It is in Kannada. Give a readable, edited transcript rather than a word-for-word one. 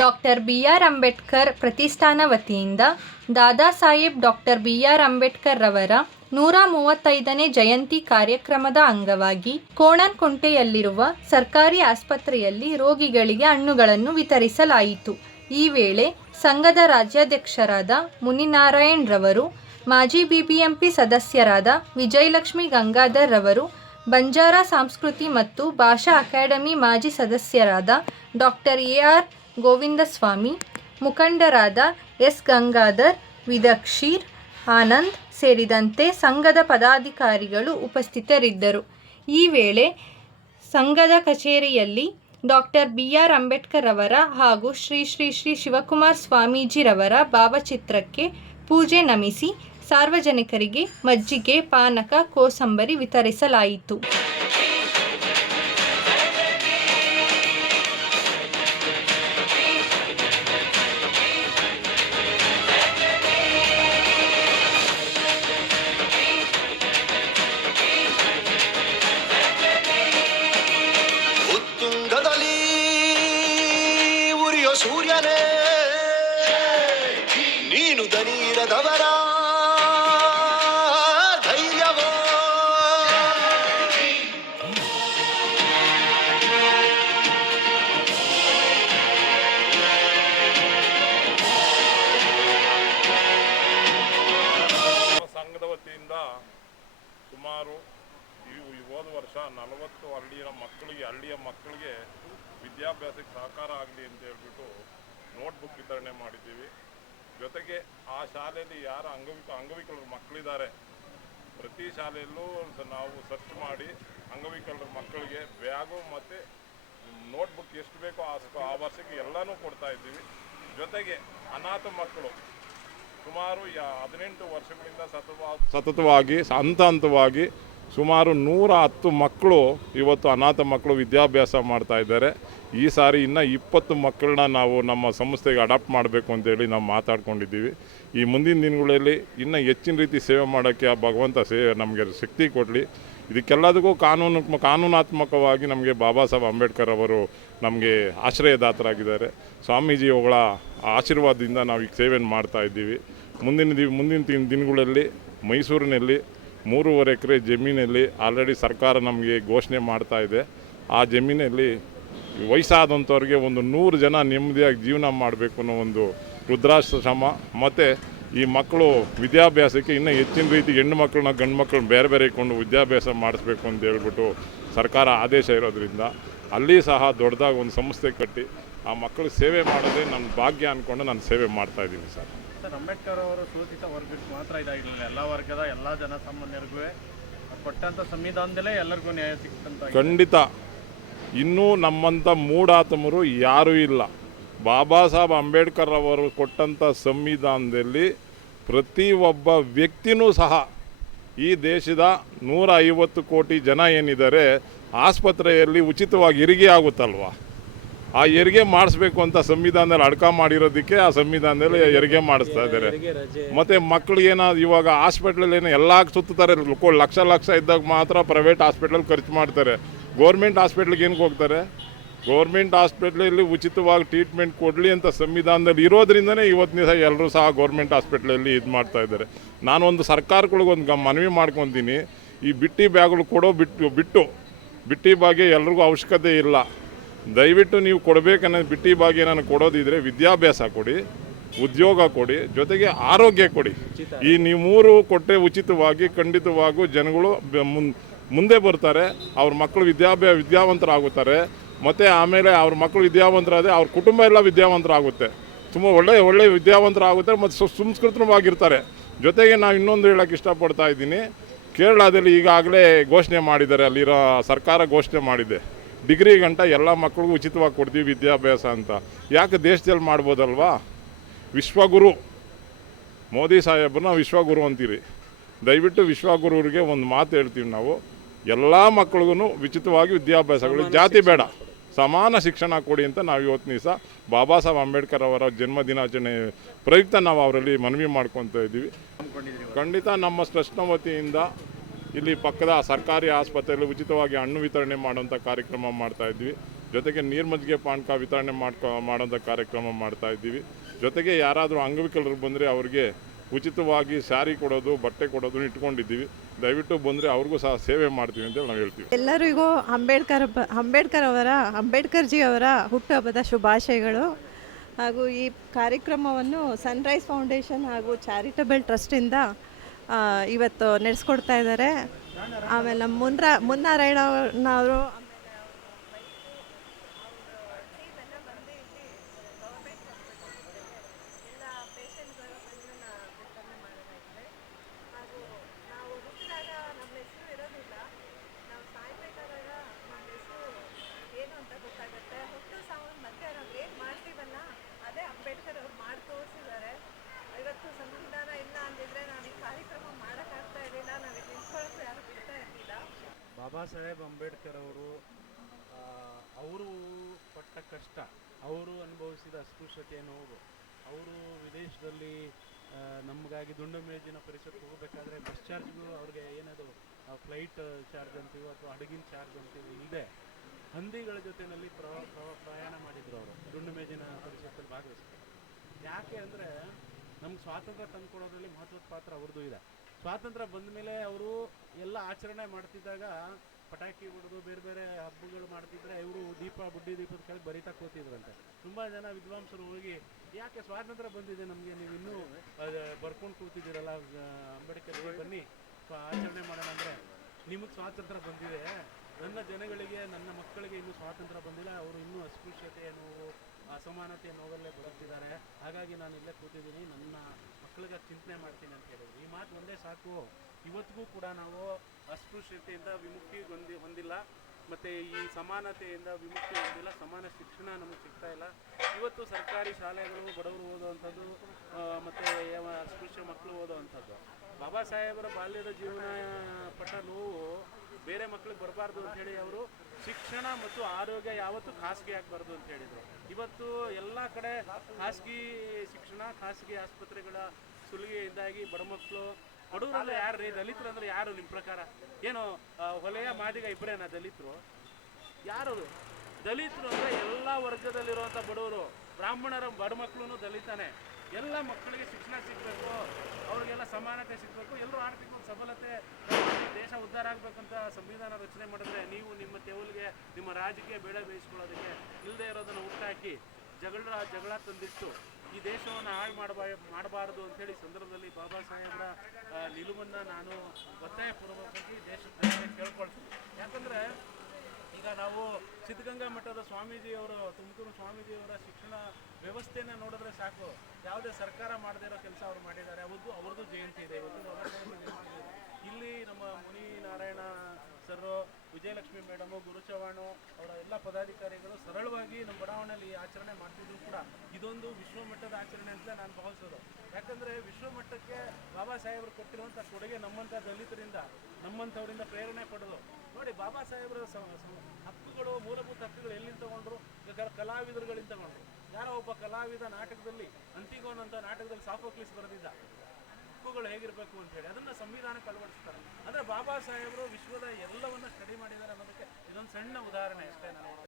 Doctor B R. ಅಂಬೇಡ್ಕರ್ ಪ್ರತಿಷ್ಠಾನ ವತಿಯಿಂದ ದಾದಾ ಸಾಹೇಬ್ ಡಾಕ್ಟರ್ ಬಿ.ಆರ್. ಅಂಬೇಡ್ಕರ್ ರವರ 135ನೇ ಜಯಂತಿ ಕಾರ್ಯಕ್ರಮದ ಅಂಗವಾಗಿ ಕೋಣನಕುಂಟೆಯಲ್ಲಿರುವ ಸರ್ಕಾರಿ ಆಸ್ಪತ್ರೆಯಲ್ಲಿ ರೋಗಿಗಳಿಗೆ ಹಣ್ಣುಗಳನ್ನು ವಿತರಿಸಲಾಯಿತು. ಈ ವೇಳೆ ಸಂಘದ ರಾಜ್ಯಾಧ್ಯಕ್ಷರಾದ ಮುನಿನಾರಾಯಣ್ ರವರು, ಮಾಜಿ ಬಿಬಿಎಂಪಿ ಸದಸ್ಯರಾದ ವಿಜಯಲಕ್ಷ್ಮಿ ಗಂಗಾಧರ್ ರವರು, ಬಂಜಾರ ಸಂಸ್ಕೃತಿ ಮತ್ತು ಭಾಷಾ ಅಕಾಡೆಮಿ ಮಾಜಿ ಸದಸ್ಯರಾದ ಡಾಕ್ಟರ್ ಎ.ಆರ್. ಗೋವಿಂದಸ್ವಾಮಿ, ಮುಖಂಡರಾದ ಎಸ್. ಗಂಗಾಧರ್, ವಿದಕ್ಷೀರ್, ಆನಂದ್ ಸೇರಿದಂತೆ ಸಂಘದ ಪದಾಧಿಕಾರಿಗಳು ಉಪಸ್ಥಿತರಿದ್ದರು. ಈ ವೇಳೆ ಸಂಘದ ಕಚೇರಿಯಲ್ಲಿ ಡಾಕ್ಟರ್ ಬಿ.ಆರ್. ಅಂಬೇಡ್ಕರ್ ರವರ ಹಾಗೂ ಶ್ರೀ ಶ್ರೀ ಶ್ರೀ ಶಿವಕುಮಾರ ಸ್ವಾಮೀಜಿರವರ ಭಾವಚಿತ್ರಕ್ಕೆ ಪೂಜೆ ನಮಿಸಿ ಸಾರ್ವಜನಿಕರಿಗೆ ಮಜ್ಜಿಗೆ, ಪಾನಕ, ಕೋಸಂಬರಿ ವಿತರಿಸಲಾಯಿತು. ಉತ್ತುಂಗದಲ್ಲಿ ಉರಿಯೋ ಸೂರ್ಯನೇ, ನೀನು ದನೀರದವರ ಧೈರ್ಯವೋ. ಸಂಘದ ವತಿಯಿಂದ ಸುಮಾರು ಹೋದ ವರ್ಷ 40 ಹಳ್ಳಿಯ ಮಕ್ಕಳಿಗೆ ವಿದ್ಯಾಭ್ಯಾಸಕ್ಕೆ ಸಹಕಾರ ಆಗಲಿ ಅಂತ ಹೇಳ್ಬಿಟ್ಟು ನೋಟ್ಬುಕ್ ವಿತರಣೆ ಮಾಡಿದ್ದೀವಿ. ಜೊತೆಗೆ ಆ ಶಾಲೆಯಲ್ಲಿ ಯಾರು ಅಂಗವಿಕಲರ ಮಕ್ಕಳಿದ್ದಾರೆ, ಪ್ರತಿ ಶಾಲೆಯಲ್ಲೂ ನಾವು ಸರ್ಚ್ ಮಾಡಿ ಅಂಗವಿಕಲರ ಮಕ್ಕಳಿಗೆ ಬ್ಯಾಗು ಮತ್ತು ನೋಟ್ಬುಕ್ ಎಷ್ಟು ಬೇಕೋ ಆ ವರ್ಷಕ್ಕೆ ಎಲ್ಲನೂ ಕೊಡ್ತಾ ಇದ್ದೀವಿ. ಜೊತೆಗೆ ಅನಾಥ ಮಕ್ಕಳು ಸುಮಾರು 18 ವರ್ಷಗಳಿಂದ ಸತತವಾಗಿ ಹಂತವಾಗಿ ಸುಮಾರು 110 ಮಕ್ಕಳು ಇವತ್ತು ಅನಾಥ ಮಕ್ಕಳು ವಿದ್ಯಾಭ್ಯಾಸ ಮಾಡ್ತಾ ಇದ್ದಾರೆ. ಈ ಸಾರಿ ಇನ್ನೂ 20 ಮಕ್ಕಳನ್ನ ನಾವು ನಮ್ಮ ಸಂಸ್ಥೆಗೆ ಅಡಾಪ್ಟ್ ಮಾಡಬೇಕು ಅಂತೇಳಿ ನಾವು ಮಾತಾಡ್ಕೊಂಡಿದ್ದೀವಿ. ಈ ಮುಂದಿನ ದಿನಗಳಲ್ಲಿ ಇನ್ನೂ ಹೆಚ್ಚಿನ ರೀತಿ ಸೇವೆ ಮಾಡೋಕ್ಕೆ ಆ ಭಗವಂತ ನಮಗೆ ಶಕ್ತಿ ಕೊಡಲಿ. ಇದಕ್ಕೆಲ್ಲದಕ್ಕೂ ಕಾನೂನಾತ್ಮಕವಾಗಿ ನಮಗೆ ಬಾಬಾ ಸಾಹೇಬ್ ಅಂಬೇಡ್ಕರ್ ಅವರು ನಮಗೆ ಆಶ್ರಯದಾತರಾಗಿದ್ದಾರೆ. ಸ್ವಾಮೀಜಿಗಳ ಆಶೀರ್ವಾದದಿಂದ ನಾವು ಈಗ ಸೇವೆಯನ್ನು ಮಾಡ್ತಾ ಇದ್ದೀವಿ. ಮುಂದಿನ ದಿನಗಳಲ್ಲಿ ಮೈಸೂರಿನಲ್ಲಿ 3.5 ಎಕರೆ ಜಮೀನಲ್ಲಿ ಆಲ್ರೆಡಿ ಸರ್ಕಾರ ನಮಗೆ ಘೋಷಣೆ ಮಾಡ್ತಾ ಇದೆ. ಆ ಜಮೀನಲ್ಲಿ ವಯಸ್ಸಾದಂಥವ್ರಿಗೆ ಒಂದು 100 ಜನ ನೆಮ್ಮದಿಯಾಗಿ ಜೀವನ ಮಾಡಬೇಕು ಅನ್ನೋ ಒಂದು ವೃದ್ಧಾಶ್ರಮ ಮತ್ತು ಈ ಮಕ್ಕಳು ವಿದ್ಯಾಭ್ಯಾಸಕ್ಕೆ ಇನ್ನೂ ಹೆಚ್ಚಿನ ರೀತಿ ಹೆಣ್ಣು ಮಕ್ಕಳನ್ನ ಗಂಡು ಮಕ್ಕಳನ್ನ ಬೇರೆ ಬೇರೆ ಇಟ್ಕೊಂಡು ವಿದ್ಯಾಭ್ಯಾಸ ಮಾಡಿಸ್ಬೇಕು ಅಂತ ಹೇಳ್ಬಿಟ್ಟು ಸರ್ಕಾರ ಆದೇಶ ಇರೋದ್ರಿಂದ ಅಲ್ಲಿ ಸಹ ದೊಡ್ಡದಾಗಿ ಒಂದು ಸಂಸ್ಥೆ ಕಟ್ಟಿ ಆ ಮಕ್ಕಳಿಗೆ ಸೇವೆ ಮಾಡೋದೇ ನನ್ನ ಭಾಗ್ಯ ಅಂದ್ಕೊಂಡು ನಾನು ಸೇವೆ ಮಾಡ್ತಾಯಿದ್ದೀನಿ ಸರ್. ಅಂಬೇಡ್ಕರ್ ಅವರು ಸೂಚಿತ ವರ್ಗಕ್ಕೆ ಮಾತ್ರ ಇದಾಗಿರಲಿಲ್ಲ, ಎಲ್ಲ ವರ್ಗದ ಎಲ್ಲ ಜನಸಾಮಾನ್ಯರಿಗೂ ಕೊಟ್ಟಂಥ ಸಂವಿಧಾನದಲ್ಲೇ ಎಲ್ಲರಿಗೂ ನ್ಯಾಯ ಸಿಕ್ತಂತ. ಖಂಡಿತ ಇನ್ನೂ ನಮ್ಮಂಥ ಮೂಢಾತ್ಮರು ಯಾರೂ ಇಲ್ಲ. ಬಾಬಾ ಸಾಹೇಬ್ ಅಂಬೇಡ್ಕರ್ ಅವರು ಕೊಟ್ಟಂಥ ಸಂವಿಧಾನದಲ್ಲಿ ಪ್ರತಿಯೊಬ್ಬ ವ್ಯಕ್ತಿನೂ ಸಹ ಈ ದೇಶದ 150 ಕೋಟಿ ಜನ ಏನಿದ್ದಾರೆ ಆಸ್ಪತ್ರೆಯಲ್ಲಿ ಉಚಿತವಾಗಿ ಹೆರಿಗೆ ಆಗುತ್ತಲ್ವ, ಆ ಹೆರಿಗೆ ಮಾಡಿಸ್ಬೇಕು ಅಂತ ಸಂವಿಧಾನದಲ್ಲಿ ಅಡ್ಕ ಮಾಡಿರೋದಕ್ಕೆ ಆ ಸಂವಿಧಾನದಲ್ಲಿ ಹೆರಿಗೆ ಮಾಡಿಸ್ತಾ ಇದ್ದಾರೆ. ಮತ್ತು ಮಕ್ಕಳಿಗೇನಾದ್ರು ಇವಾಗ ಹಾಸ್ಪಿಟ್ಲಲ್ಲಿ ಎಲ್ಲ ಸುತ್ತಾರೆ, ಲಕ್ಷ ಇದ್ದಾಗ ಮಾತ್ರ ಪ್ರೈವೇಟ್ ಹಾಸ್ಪಿಟ್ಲಲ್ಲಿ ಖರ್ಚು ಮಾಡ್ತಾರೆ. ಗೌರ್ಮೆಂಟ್ ಹಾಸ್ಪಿಟ್ಲಿಗೆ ಏನಕ್ಕೆ ಹೋಗ್ತಾರೆ? ಗೌರ್ಮೆಂಟ್ ಹಾಸ್ಪಿಟ್ಲಲ್ಲಿ ಉಚಿತವಾಗಿ ಟ್ರೀಟ್ಮೆಂಟ್ ಕೊಡಲಿ ಅಂತ ಸಂವಿಧಾನದಲ್ಲಿ ಇರೋದ್ರಿಂದನೇ ಇವತ್ತಿನ ದಿವಸ ಎಲ್ಲರೂ ಸಹ ಗೌರ್ಮೆಂಟ್ ಹಾಸ್ಪಿಟ್ಲಲ್ಲಿ ಇದು ಮಾಡ್ತಾಯಿದ್ದಾರೆ. ನಾನೊಂದು ಸರ್ಕಾರಗಳಿಗೊಂದು ಮನವಿ ಮಾಡ್ಕೊತೀನಿ, ಈ ಬಿಟ್ಟಿ ಬ್ಯಾಗ್ಗಳು ಕೊಡೋ ಬಿಟ್ಟಿ ಬಗ್ಗೆ ಎಲ್ರಿಗೂ ಅವಶ್ಯಕತೆ ಇಲ್ಲ. ದಯವಿಟ್ಟು ನೀವು ಕೊಡಬೇಕನ್ನೋದು ಬಿಟ್ಟಿ ಭಾಗ್ಯ ನನಗೆ ಕೊಡೋದಿದ್ರೆ ವಿದ್ಯಾಭ್ಯಾಸ ಕೊಡಿ, ಉದ್ಯೋಗ ಕೊಡಿ, ಜೊತೆಗೆ ಆರೋಗ್ಯ ಕೊಡಿ. ಈ ನೀವು 3 ಕೊಟ್ಟರೆ ಉಚಿತವಾಗಿ ಖಂಡಿತವಾಗೂ ಜನಗಳು ಮುಂದೆ ಬರ್ತಾರೆ, ಅವ್ರ ಮಕ್ಕಳು ವಿದ್ಯಾವಂತರಾಗುತ್ತಾರೆ. ಮತ್ತು ಆಮೇಲೆ ಅವ್ರ ಮಕ್ಕಳು ವಿದ್ಯಾವಂತರಾದರೆ ಅವ್ರ ಕುಟುಂಬ ಎಲ್ಲ ವಿದ್ಯಾವಂತರಾಗುತ್ತೆ, ತುಂಬ ಒಳ್ಳೆ ವಿದ್ಯಾವಂತರಾಗುತ್ತಾರೆ ಮತ್ತು ಸಂಸ್ಕೃತವಾಗಿರ್ತಾರೆ. ಜೊತೆಗೆ ನಾವು ಇನ್ನೊಂದು ಹೇಳೋಕ್ಕೆ ಇಷ್ಟಪಡ್ತಾ ಇದ್ದೀನಿ, ಕೇರಳದಲ್ಲಿ ಈಗಾಗಲೇ ಘೋಷಣೆ ಮಾಡಿದ್ದಾರೆ, ಅಲ್ಲಿರೋ ಸರ್ಕಾರ ಘೋಷಣೆ ಮಾಡಿದೆ, ಡಿಗ್ರಿ ಗಂಟ ಎಲ್ಲ ಮಕ್ಕಳಿಗೂ ಉಚಿತವಾಗಿ ಕೊಡ್ತೀವಿ ವಿದ್ಯಾಭ್ಯಾಸ ಅಂತ. ಯಾಕೆ ದೇಶದಲ್ಲಿ ಮಾಡ್ಬೋದಲ್ವಾ? ವಿಶ್ವಗುರು ಮೋದಿ ಸಾಹೇಬ್ರನ್ನ ವಿಶ್ವಗುರು ಅಂತೀರಿ. ದಯವಿಟ್ಟು ವಿಶ್ವಗುರುವರಿಗೆ ಒಂದು ಮಾತು ಹೇಳ್ತೀವಿ ನಾವು, ಎಲ್ಲ ಮಕ್ಕಳಿಗೂ ಉಚಿತವಾಗಿ ವಿದ್ಯಾಭ್ಯಾಸಗಳು, ಜಾತಿ ಬೇಡ, ಸಮಾನ ಶಿಕ್ಷಣ ಕೊಡಿ ಅಂತ ನಾವು ಇವತ್ತಿನ ದಿವಸ ಬಾಬಾ ಸಾಹೇಬ್ ಅಂಬೇಡ್ಕರ್ ಅವರ ಜನ್ಮ ದಿನಾಚರಣೆ ಪ್ರಯುಕ್ತ ನಾವು ಅವರಲ್ಲಿ ಮನವಿ ಮಾಡ್ಕೊತಾ ಇದ್ದೀವಿ. ಖಂಡಿತ ನಮ್ಮ ಟ್ರಸ್ಟ್ನ ವತಿಯಿಂದ ಇಲ್ಲಿ ಪಕ್ಕದ ಸರ್ಕಾರಿ ಆಸ್ಪತ್ರೆಯಲ್ಲಿ ಉಚಿತವಾಗಿ ಹಣ್ಣು ವಿತರಣೆ ಮಾಡುವಂಥ ಕಾರ್ಯಕ್ರಮ ಮಾಡ್ತಾಯಿದ್ವಿ. ಜೊತೆಗೆ ನೀರು ಮಜ್ಜಿಗೆ ಪಾನಕ ವಿತರಣೆ ಮಾಡೋಂಥ ಕಾರ್ಯಕ್ರಮ ಮಾಡ್ತಾ ಇದ್ದೀವಿ. ಜೊತೆಗೆ ಯಾರಾದರೂ ಅಂಗವಿಕಲರು ಬಂದರೆ ಅವ್ರಿಗೆ ಉಚಿತವಾಗಿ ಸ್ಯಾರಿ ಕೊಡೋದು, ಬಟ್ಟೆ ಕೊಡೋದು ಇಟ್ಕೊಂಡಿದ್ದೀವಿ. ದಯವಿಟ್ಟು ಬಂದರೆ ಅವ್ರಿಗೂ ಸಹ ಸೇವೆ ಮಾಡ್ತೀವಿ ಅಂತೇಳಿ ನಾವು ಹೇಳ್ತೀವಿ. ಎಲ್ಲರಿಗೂ ಅಂಬೇಡ್ಕರ್ ಜಿ ಅವರ ಹುಟ್ಟುಹಬ್ಬದ ಶುಭಾಶಯಗಳು. ಹಾಗೂ ಈ ಕಾರ್ಯಕ್ರಮವನ್ನು ಸನ್ರೈಸ್ ಫೌಂಡೇಶನ್ ಹಾಗೂ ಚಾರಿಟಬಲ್ ಟ್ರಸ್ಟಿಂದ ಇವತ್ತು ನಡೆಸ್ಕೊಡ್ತಾ ಇದ್ದಾರೆ. ಆಮೇಲೆ ನಮ್ಮ ಮುನ್ನಾರಾಯಣವರು ಬಾಬಾ ಸಾಹೇಬ್ ಅಂಬೇಡ್ಕರ್ ಅವರು ಪಟ್ಟ ಕಷ್ಟ, ಅವರು ಅನುಭವಿಸಿದ ಅಸ್ಪೃಶ್ಯತೆಯ ನೋವು, ಅವರು ವಿದೇಶದಲ್ಲಿ ನಮಗಾಗಿ ದುಂಡು ಮೇಜಿನ ಪರಿಷತ್ಗೆ ಹೋಗಬೇಕಾದ್ರೆ ಬಸ್ ಚಾರ್ಜ್ಗೂ ಅವ್ರಿಗೆ ಏನದು ಫ್ಲೈಟ್ ಚಾರ್ಜ್ ಅಂತೀವೋ ಅಥವಾ ಹಡಗಿನ ಚಾರ್ಜ್ ಅಂತೀವಿ ಇಲ್ಲದೆ ಹಂದಿಗಳ ಜೊತೆಯಲ್ಲಿ ಪ್ರಯಾಣ ಮಾಡಿದ್ರು. ಅವರು ದುಂಡು ಮೇಜಿನ ಪರಿಷತ್ತಲ್ಲಿ ಭಾಗವಹಿಸ್ತಾರೆ. ಯಾಕೆ ಅಂದರೆ ನಮ್ಗೆ ಸ್ವಾತಂತ್ರ್ಯ ತಂದುಕೊಡೋದ್ರಲ್ಲಿ ಮಹತ್ವದ ಪಾತ್ರ ಅವ್ರದ್ದು ಇದೆ. ಸ್ವಾತಂತ್ರ್ಯ ಬಂದ ಮೇಲೆ ಅವರು ಎಲ್ಲ ಆಚರಣೆ ಮಾಡ್ತಿದ್ದಾಗ ಪಟಾಕಿ ಹೊಡೆದು ಬೇರೆ ಬೇರೆ ಹಬ್ಬಗಳು ಮಾಡ್ತಿದ್ರೆ ಇವರು ಬುಡ್ಡಿ ದೀಪದ ಕೆಳಗೆ ಬರಿತಾ ಕೂತಿದ್ರಂತೆ. ತುಂಬ ಜನ ವಿದ್ವಾಂಸರು ಹೋಗಿ ಯಾಕೆ ಸ್ವಾತಂತ್ರ್ಯ ಬಂದಿದೆ ನಮಗೆ, ನೀವು ಇನ್ನೂ ಬರ್ಕೊಂಡು ಕೂತಿದ್ದೀರಲ್ಲ ಅಂಬೇಡ್ಕರ್ಗೆ ಬನ್ನಿ ಆಚರಣೆ ಮಾಡೋಣ ಅಂದರೆ, ನಿಮಗೆ ಸ್ವಾತಂತ್ರ್ಯ ಬಂದಿದೆ, ನನ್ನ ಜನಗಳಿಗೆ ನನ್ನ ಮಕ್ಕಳಿಗೆ ಇನ್ನೂ ಸ್ವಾತಂತ್ರ್ಯ ಬಂದಿಲ್ಲ, ಅವರು ಇನ್ನೂ ಅಸ್ಪೃಶ್ಯತೆಯ ನೋವು ಅಸಮಾನತೆಯ ನೋವಲ್ಲೇ ಬರುತ್ತಿದ್ದಾರೆ, ಹಾಗಾಗಿ ನಾನು ಇಲ್ಲೇ ಕೂತಿದ್ದೀನಿ, ನನ್ನ ಮಕ್ಕಳಿಗೆ ಚಿಂತನೆ ಮಾಡ್ತೀನಿ ಅಂತ ಹೇಳಿದ್ರು. ಈ ಮಾತು ಒಂದೇ ಸಾಕು. ಇವತ್ತಿಗೂ ಕೂಡ ನಾವು ಅಸ್ಪೃಶ್ಯತೆಯಿಂದ ವಿಮುಕ್ತಿ ಹೊಂದಿಲ್ಲ, ಮತ್ತು ಈ ಸಮಾನತೆಯಿಂದ ವಿಮುಕ್ತಿ ಹೊಂದಿಲ್ಲ. ಸಮಾನ ಶಿಕ್ಷಣ ನಮಗೆ ಸಿಗ್ತಾ ಇಲ್ಲ. ಇವತ್ತು ಸರ್ಕಾರಿ ಶಾಲೆಗಳು ಬಡವರು ಓದುವಂಥದ್ದು ಮತ್ತು ಅಸ್ಪೃಶ್ಯ ಮಕ್ಕಳು ಓದುವಂಥದ್ದು. ಬಾಬಾ ಸಾಹೇಬರ ಬಾಲ್ಯದ ಜೀವನ ಪಟ್ಟ ನೋವು ಬೇರೆ ಮಕ್ಕಳಿಗೆ ಬರಬಾರ್ದು ಅಂಥೇಳಿ ಅವರು ಶಿಕ್ಷಣ ಮತ್ತು ಆರೋಗ್ಯ ಯಾವತ್ತೂ ಖಾಸಗಿ ಆಗಬಾರ್ದು ಅಂತ ಹೇಳಿದರು. ಇವತ್ತು ಎಲ್ಲ ಕಡೆ ಖಾಸಗಿ ಶಿಕ್ಷಣ, ಖಾಸಗಿ ಆಸ್ಪತ್ರೆಗಳ ಸುಲಿಗೆಯಿಂದಾಗಿ ಬಡಮಕ್ಕಳು, ಬಡವರಲ್ಲಿ ಯಾರು ರೀ, ದಲಿತರು ಅಂದರೆ ಯಾರು ನಿಮ್ಮ ಪ್ರಕಾರ? ಏನು ಹೊಲೆಯ ಮಾದಿಗ ಇಬ್ಬರೇನಾ ದಲಿತರು? ಯಾರು ದಲಿತರು ಅಂದರೆ ಎಲ್ಲ ವರ್ಗದಲ್ಲಿರುವಂಥ ಬಡವರು, ಬ್ರಾಹ್ಮಣರ ಬಡಮಕ್ಕಳು ದಲಿತನೇ. ಎಲ್ಲ ಮಕ್ಕಳಿಗೆ ಶಿಕ್ಷಣ ಸಿಗಬೇಕು, ಅವ್ರಿಗೆಲ್ಲ ಸಮಾನತೆ ಸಿಗಬೇಕು, ಎಲ್ಲರೂ ಆರ್ಥಿಕ ಸಬಲತೆ, ದೇಶ ಉದ್ಧಾರ ಆಗಬೇಕಂತ ಸಂವಿಧಾನ ರಚನೆ ಮಾಡಿದ್ರೆ ನೀವು ನಿಮ್ಮ ತೆವಲಿಗೆ ನಿಮ್ಮ ರಾಜಕೀಯ ಬೇಡ ಬೇಯಿಸ್ಕೊಳ್ಳೋದಕ್ಕೆ ಇಲ್ಲದೆ ಇರೋದನ್ನು ಹುಟ್ಟಾಕಿ ಜಗಳ ತಂದಿಟ್ಟು ಈ ದೇಶವನ್ನು ಹಾಳು ಮಾಡಬಾರದು ಅಂಥೇಳಿ ಸಂದರ್ಭದಲ್ಲಿ ಬಾಬಾ ಸಾಹೇಬರ ನಿಲುವನ್ನು ನಾನು ಒತ್ತಾಯಪೂರ್ವಕವಾಗಿ ದೇಶದ ಕೇಳ್ಕೊಳ್ತೀನಿ. ಯಾಕಂದರೆ ಈಗ ನಾವು ಸಿದ್ಧಗಂಗಾ ಮಠದ ಸ್ವಾಮೀಜಿಯವರು, ತುಮಕೂರು ಸ್ವಾಮೀಜಿಯವರ ಶಿಕ್ಷಣ ವ್ಯವಸ್ಥೆನ ನೋಡಿದ್ರೆ ಸಾಕು, ಯಾವುದೇ ಸರ್ಕಾರ ಮಾಡದೇ ಇರೋ ಕೆಲಸ ಅವರು ಮಾಡಿದ್ದಾರೆ. ಅವ್ರದ್ದು ಜಯಂತಿ ಇದೆ ಇವತ್ತು, ಬಾಬಾ ಸಾಹೇಬರ ಜಯಂತಿ ಇದೆ. ಇಲ್ಲಿ ನಮ್ಮ ಮುನಿ ನಾರಾಯಣ ಸರ್, ವಿಜಯಲಕ್ಷ್ಮಿ ಮೇಡಮು, ಗುರು ಚವ್ಹಾಣ್ ಅವರ ಎಲ್ಲ ಪದಾಧಿಕಾರಿಗಳು ಸರಳವಾಗಿ ನಮ್ಮ ಬಡಾವಣೆಯಲ್ಲಿ ಆಚರಣೆ ಮಾಡ್ತಿದ್ರು ಕೂಡ ಇದೊಂದು ವಿಶ್ವಮಟ್ಟದ ಆಚರಣೆ ಅಂತ ನಾನು ಭಾವಿಸೋದು. ಯಾಕಂದರೆ ವಿಶ್ವಮಟ್ಟಕ್ಕೆ ಬಾಬಾ ಸಾಹೇಬರು ಕೊಟ್ಟಿರುವಂಥ ಕೊಡುಗೆ ನಮ್ಮಂಥ ದಲಿತರಿಂದ, ನಮ್ಮಂಥವರಿಂದ ಪ್ರೇರಣೆ ಪಡೆದು ನೋಡಿ. ಬಾಬಾ ಸಾಹೇಬರ ಹಕ್ಕುಗಳು, ಮೂಲಭೂತ ಹಕ್ಕುಗಳು ಎಲ್ಲಿಂದ ತಗೊಂಡ್ರು? ಕಲಾವಿದರುಗಳಿಂದ ತಗೊಂಡ್ರು. ಯಾರೋ ಒಬ್ಬ ಕಲಾವಿದ ನಾಟಕದಲ್ಲಿ, ಅಂತಿಗೋನ್ ಅಂತ ನಾಟಕದಲ್ಲಿ ಸಾಫೋಕ್ಲಿಸ್ ಬರೆದಿದ್ದ ಹಕ್ಕುಗಳು ಹೇಗಿರಬೇಕು ಅಂತೇಳಿ, ಅದನ್ನು ಸಂವಿಧಾನಕ್ಕೆ ಅಳವಡಿಸ್ತಾರೆ. ಅಂದರೆ ಬಾಬಾ ಸಾಹೇಬರು ವಿಶ್ವದ ಎಲ್ಲವನ್ನ ಸ್ಟಡಿ ಮಾಡಿದ್ದಾರೆ ಅನ್ನೋದಕ್ಕೆ ಇದೊಂದು ಸಣ್ಣ ಉದಾಹರಣೆ ಅಷ್ಟೇ. ನಾನು